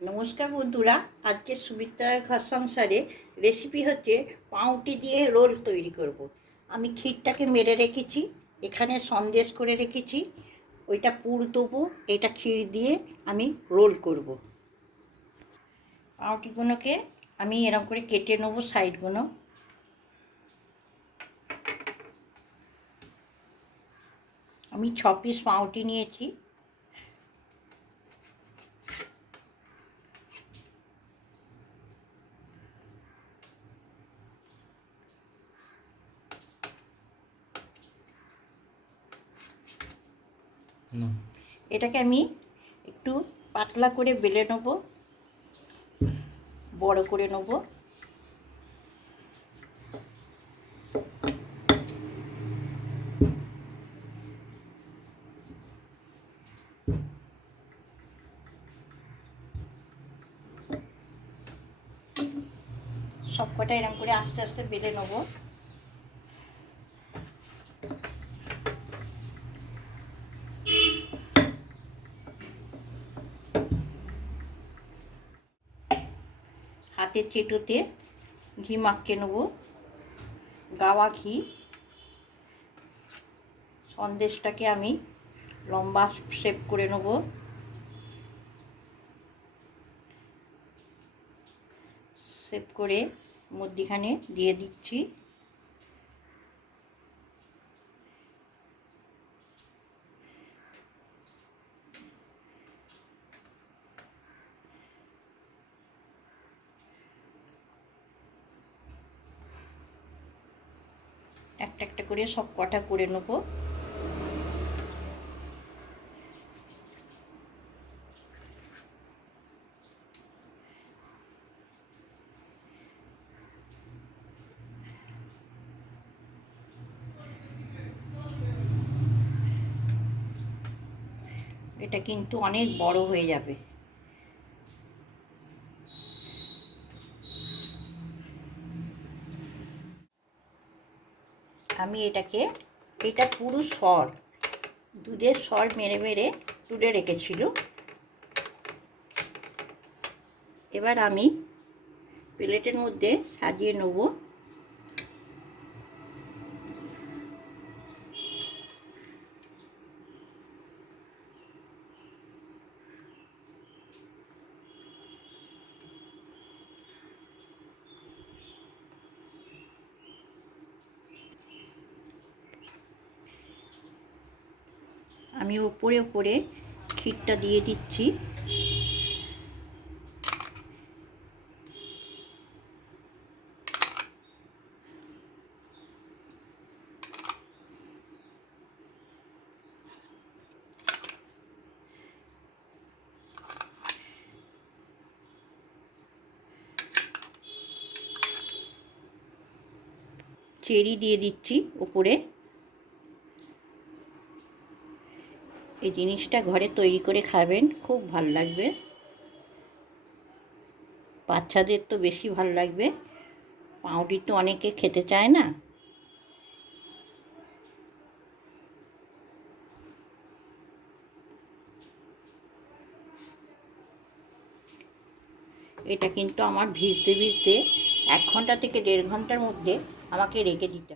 নমস্কার বন্ধুরা, আজকে সুমিত্রার ঘর সংসারে রেসিপি হচ্ছে পাউটি দিয়ে রোল তৈরি করব। আমি ক্ষীরটাকে মেরে রেখেছি, এখানে সন্দেশ করে রেখেছি, ওইটা পুর দেবো, এটা ক্ষীর দিয়ে আমি রোল করব। পাউটিগুলোকে আমি এরকম করে কেটে নেব সাইডগুলো আমি ছ পিস পাউটি নিয়েছি এটাকে আমি একটু পাতলা করে বেলে নেব, বড় করে নেব। সবকটা এরকম করে আস্তে আস্তে বেলে নেব। হাতের চেটোতে ঘি মাখিয়ে নেব। গাওয়া ঘি। সন্দেশটাকে আমি লম্বা শেপ করে নেব। শেপ করে মধ্যিখানে দিয়ে দিচ্ছি। একটা একটা করে সব কটা করে নেব। এটা কিন্তু অনেক বড় হয়ে যাবে। আমি এটাকে, এটা পুরো স্বর দুধের স্বর মেরে মেরে তুলে রেখেছিল। এবার আমি প্লেটের মধ্যে সাজিয়ে নেব। আমি ওপরে ওপরে ক্ষীরটা দিয়ে দিচ্ছি। চেরি দিয়ে দিচ্ছি উপরে এই জিনিসটা ঘরে তৈরি করে খাবেন, খুব ভালো লাগবে। বাচ্চাদের তো বেশি ভালো লাগবে। পাউরুটি তো অনেকে খেতে চায় না। এটা কিন্তু আমার ভিজতে ভিজতে এক ঘণ্টা থেকে দেড় ঘণ্টার মধ্যে আমাকে রেখে দিতে